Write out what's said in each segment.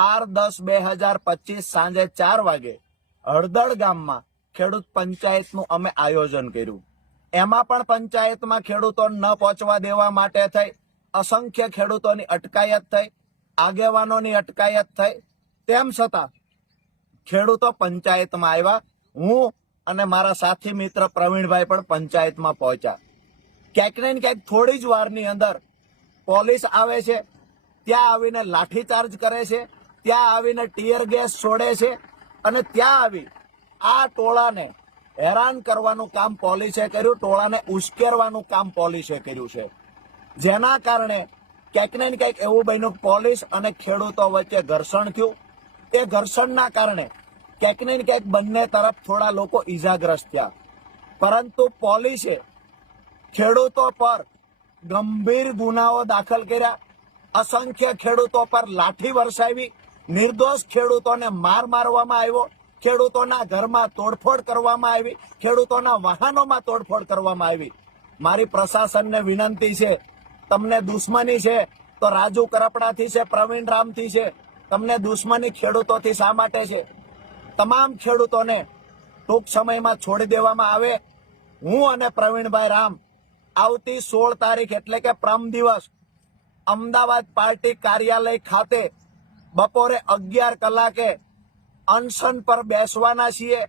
ચાર દસ બે હજાર પચીસ સાંજે ચાર વાગે હળદળ ગામમાં ખેડૂત પંચાયતનું અમે આયોજન કર્યું. એમાં પણ પંચાયતમાં ખેડૂતો ન પહોંચવા દેવા માટે થઈ, અસંખ્ય ખેડૂતોની અટકાયત થઈ, આગેવાનોની અટકાયત થઈ. તેમ છતાં ખેડૂતો પંચાયતમાં આવ્યા. હું અને મારા સાથી મિત્ર પ્રવીણભાઈ પણ પંચાયતમાં પહોંચ્યા. ક્યાંક ને ક્યાંક થોડી જ વારની અંદર પોલીસ આવે છે, ત્યાં આવીને લાઠીચાર્જ કરે છે ત્યાં આવીને ટીયર ગેસ છોડે છે અને ત્યાં આવી આ ટોળાને હેરાન કરવાનું કામ પોલીસે કર્યું, ટોળાને ઉશ્કેરવાનું કામ પોલીસે કર્યું છે. જેના કારણે ક્યાંક ને ક્યાંક એવું બન્યું પોલીસ અને ખેડૂતો વચ્ચે ઘર્ષણ થયું. એ ઘર્ષણના કારણે ક્યાંક ને ક્યાંક બંને તરફ થોડા લોકો ઈજાગ્રસ્ત થયા. પરંતુ પોલીસે ખેડૂતો પર ગંભીર ગુનાઓ દાખલ કર્યા. અસંખ્ય ખેડૂતો પર લાઠી વરસાવી. નિર્દોષ ખેડૂતોને માર મારવામાં આવ્યો, ખેડૂતોના ઘરમાં તોડફોડ કરવામાં આવી, ખેડૂતોના વાહનોમાં તોડફોડ કરવામાં આવી. મારી પ્રશાસનને વિનંતી છે, તમને દુશ્મની છે, તો રાજુ કરપડાથી છે, પ્રવીણ રામથી છે, તમને દુશ્મની ખેડૂતોથી શા માટે છે? તમામ ખેડૂતોને ટૂંક સમયમાં છોડી દેવામાં આવે. હું અને પ્રવીણભાઈ રામ આવતી સોળ તારીખ એટલે કે પ્રમ દિવસ અમદાવાદ પાર્ટી કાર્યાલય ખાતે બપોરે અગિયાર કલાકે અનશન પર બેસવાના છીએ.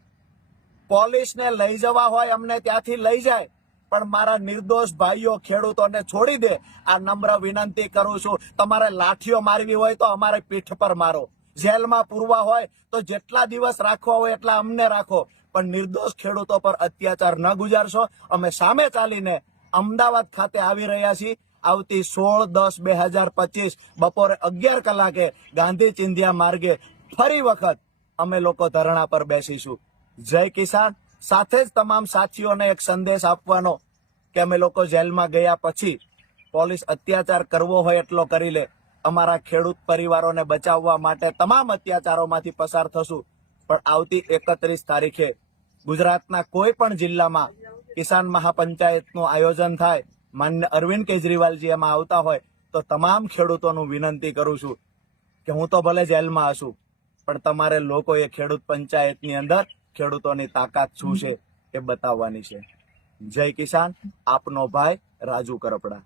પોલીસને લઈ જવા હોય અમને ત્યાંથી લઈ જાય. પણ મારા નિર્દોષ ભાઈઓ ખેડૂતોને છોડી દે. આ નમ્ર વિનંતી કરું છું. તમારે લાઠીઓ મારવી હોય તો અમારે પીઠ પર મારો. જેલમાં પૂરવા હોય તો જેટલા દિવસ રાખવા હોય એટલા અમને રાખો. પણ નિર્દોષ ખેડૂતો પર અત્યાચાર ન ગુજારશો. અમે સામે ચાલીને અમદાવાદ ખાતે આવી રહ્યા છીએ. આવતી સોળ દસ બે હજાર પચીસ બપોરે અગિયાર કલાકે ગાંધી ચિંધ્યા માર્ગે ફરી વખત અમે લોકો ધરણા પર બેસીશું. જય કિસાન. સાથે જ તમામ સાથીઓને એક સંદેશ આપવાનો કે અમે લોકો જેલમાં ગયા પછી પોલીસ અત્યાચાર કરવો હોય એટલો કરી લે. અમારા ખેડૂત પરિવારોને બચાવવા માટે તમામ અત્યાચારોમાંથી પસાર થશું. પણ આવતી એકત્રીસ તારીખે ગુજરાતના કોઈ પણ જિલ્લામાં કિસાન મહાપંચાયતનું આયોજન થાય માન્ય અરવિંદ કેજરીવાલજી એમાં આવતા હોય તો તમામ ખેડૂતોનું વિનંતી કરું છું કે હું તો ભલે જેલમાં હશું, પણ તમારે લોકોએ ખેડૂત પંચાયતની અંદર ખેડૂતોની તાકાત શું છે એ બતાવવાની છે. જય કિસાન, આપનો ભાઈ રાજુ કરપડા.